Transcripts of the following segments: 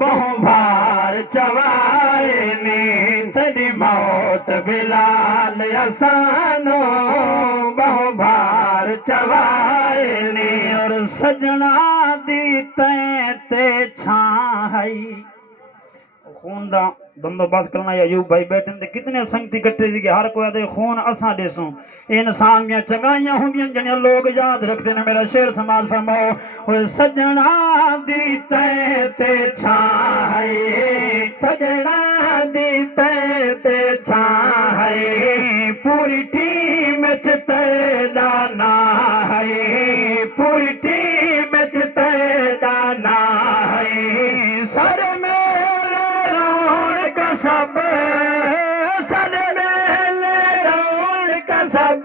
बहु भार चवाए तेरी मौत बिलाल असानो बहु भार चवाए और सजना दी ते छाई खून दा बंदोबस्त करना या यूब भाई बैठे थे कितने संगति इकट्ठे थी हर कोई आदे खून असा देसों इंसान में चंगाइयां होंदियां जने लोग याद रखते ने मेरा शेर समाज फरमाओ ओए सजना दी ते छाई सजना दी ते छाई पूरी टीम च ते दाना है पूरी टीम च ते दाना है सर सब सन मेले रौनक सब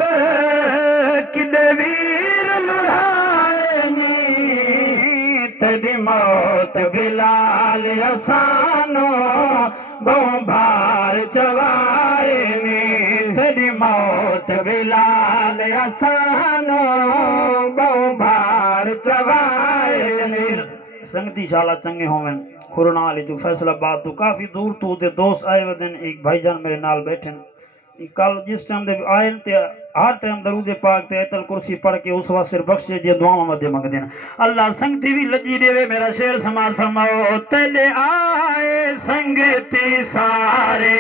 किद वीर लुढ़ाएनी तेरी मौत बिलाल असानो बहु भार चवाएनी तेरी मौत बिलाल असानो बहु भार चवाएनी संगति शाला चंगे होवन खुरनाल जो फैसलाबाद तो काफी दूर तो दे दोस्त आए वदन एक भाईजान मेरे नाल बैठे कल जिस टाइम दे आए ते हर टाइम दरूद पाक ते आयतल कुर्सी पढ़ के उस वास्ते बख्शे जे दुआवां मदे मंगदे न अल्लाह संगति भी लजी देवे मेरा शेर समाज फरमाओ तेरे आए संगति सारे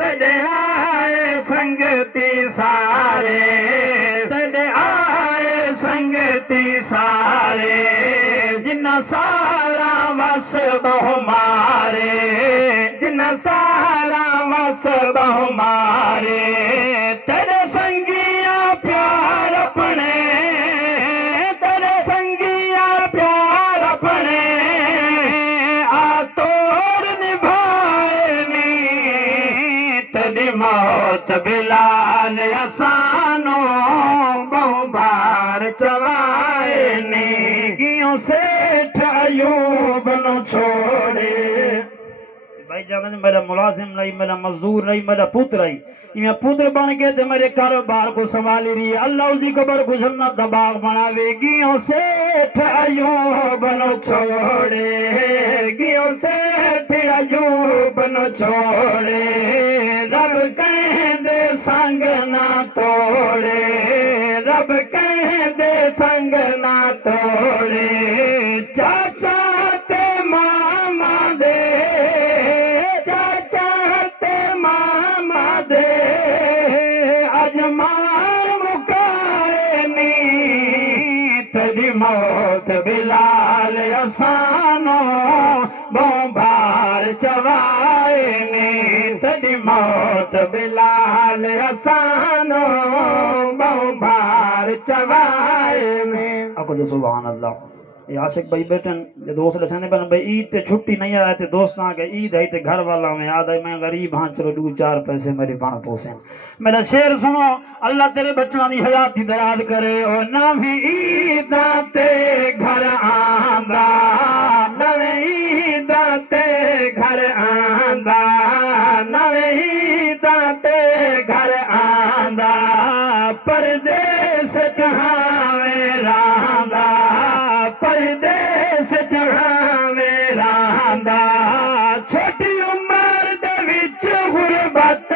तेरे आए संगति सारे तेरे आए संगति सारे जिन्ना सारा वस बहु मारे जिन सारा वस बहु मारे तेरे संगिया प्यार अपने तेरे संगिया प्यार अपने आ तोड़ निभाएनी तेरी मौत बिलाल असानो बहु बार चवाएनी गियों से अयूब न छोड़े भाई जान मेरा मुलाजिम नहीं मेरा मजदूर नहीं मेरा पुत्र नहीं मैं पुत्र बन के तो मेरे कारोबार को संभाली रही है अल्लाह उसी कबर को जन्नत का बाग बनावेगी से अयूब न छोड़े गियों से अयूब न छोड़े रब कह दे संग ना तोड़े रब कह दे संग ना तोड़े चाचा ते मामा दे चाचा ते मामा दे अजमार मुकाएनी तेरी मौत बिलाल असानो बहु भार चवाएनी तेरी मौत बिलाल असानो बहु भार चवाएनी अको सुभान अल्लाह आशिक भाई बैठन दोस्त लसने बन भाई ईद ते छुट्टी नहीं आए थे दोस्त के ईद है ते घर वाला में याद है मैं गरीब हाँ चलो 2-4 पैसे मेरे बण पोसे मेरा शेर सुनो अल्लाह तेरे बच्चों की हयाती दराज करे और नवी ईद ते घर आंदा नवे ईद ते घर आंदा नवे ईद ते घर आंदा परदेस चहावे रांदा परदेस चढ़ावे रांदा छोटी उम्र दे विच गुरबत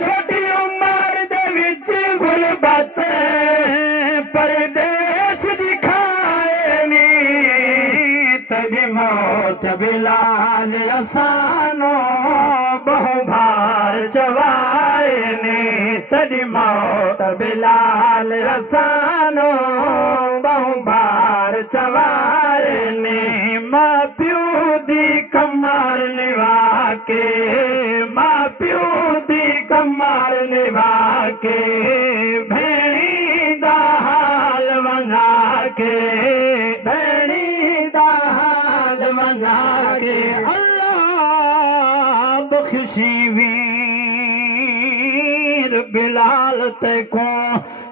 छोटी उम्र दे विच गुरबत परदेस दिखाएनी तेरी मौत बिलाल असानो बहु भार चवाएनी तेरी मौत बिलाल असानो बहु भार चवाएनी मां प्यो दी कमर निभा के मां प्यो दी कमर निभा के भेड़ी दा हाल बना के भेड़ी दा हाल बना के अल्लाह बख्शी वीर बिलाल ते को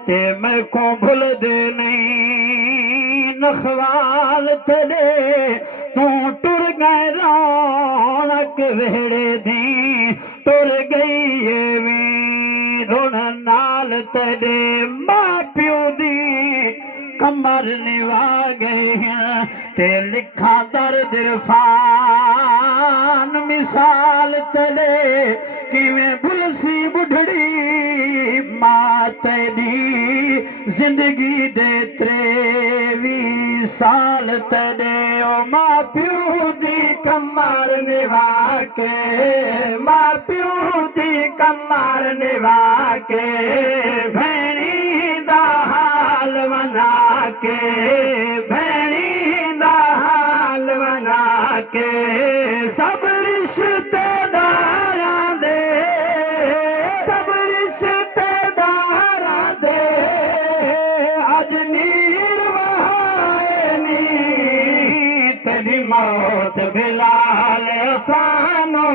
ते मैं को भूल दे नहीं नखवाल तेरे तू टुर गए रौनक वेड़े दी टुर गई ये वी रुण नाल तेरे मां प्यो दी कमर निभा गए हैं ते लिखा दर्द इरफान मिसाल तले किवें भुलसी बुढ़ड़ी मात दी जिंदगी दे 23 साल तले ओ मां प्यो दी कमर निभा के मां प्यो दी कमर निभा के भेणी दा हाल बना के भेणी दा हाल बना के सब रिश्तेदारां दे सब रिश्तेदारां दे अज नीर वहाए नी तेरी मौत बिलाल असानो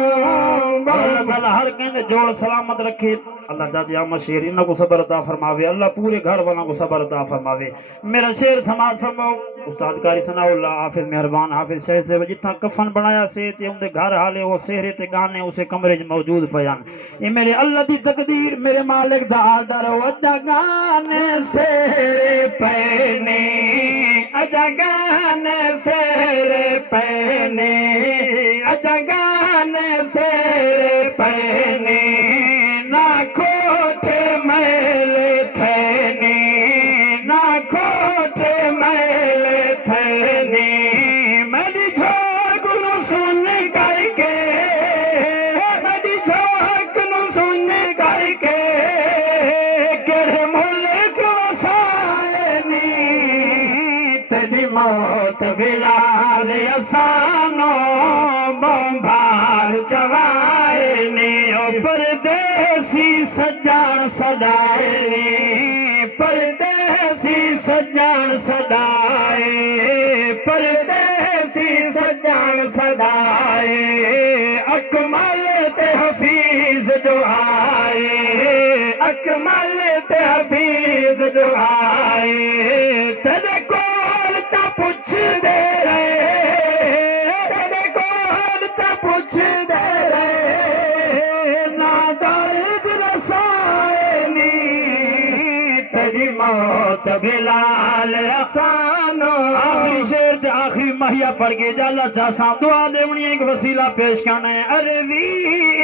बोल हर कहने जोड़ सलामत रखे अल्लाह चाची अहमद शेर इन्हों को सबर अता फरमावे अल्लाह पूरे घर वालों को सबर अता फरमावे मेरा शेर समाज फरमाओ उस्ताद कारी सनाउल्लाह हाफिज मेहरबान हाफिज शहर से जितना कफन बनाया से ते उनके घर हाले वो सेहरे ते गाने उसे कमरे च मौजूद पयान ये मेरे अल्लाह दी तकदीर मेरे मालिक दा आदर अजा गाने सेहरे पैने अजा गाने सेहरे पैने अजा गाने सेहरे पैने ना खोटे मैले थैनी ना खोटे मैले थैनी मेरी झोंक नु सुन करके मेरी झोंक नु सुन करके केड़े मुल्क वसाए नी तेरी मौत बिलाल असानो बंभार चवाए नी ओ परदेसी सजान सदाए परदेसी सजान सदाए परदेसी सजान सदाए अकमल ते हफीज जो आए अकमल ते हफीज जो आए तेरे कोल ता पुछ दे रहे तेरे कोल ता पुछ दे मौत बिलाल असानो आखिरी शेर आखिरी महिया पढ़ के जाला चासा दुआ देवनी एक वसीला पेश करना है अरजी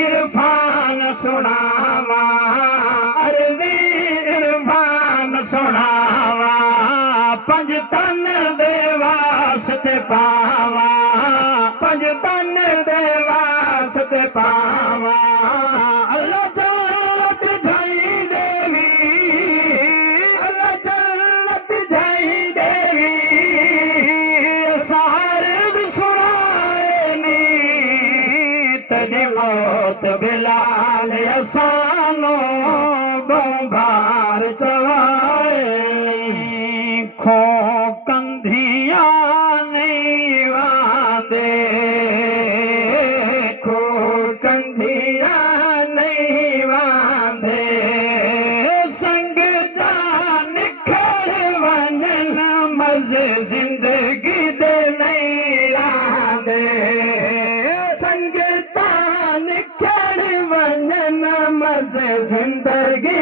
इरफान सुनावा अरजी इरफान सुनावा पंज तन दे वास्ते पावा पंज तन दे वास्ते पावा अल्लाह मौत बिलाल असानो बंभार चवाए खो कंधिया नहीं वादे खो कंधिया नहीं वादे संग जान खड़ वनन मज़े जिंदगी दे नहीं आदे संग मज़े जिंदगी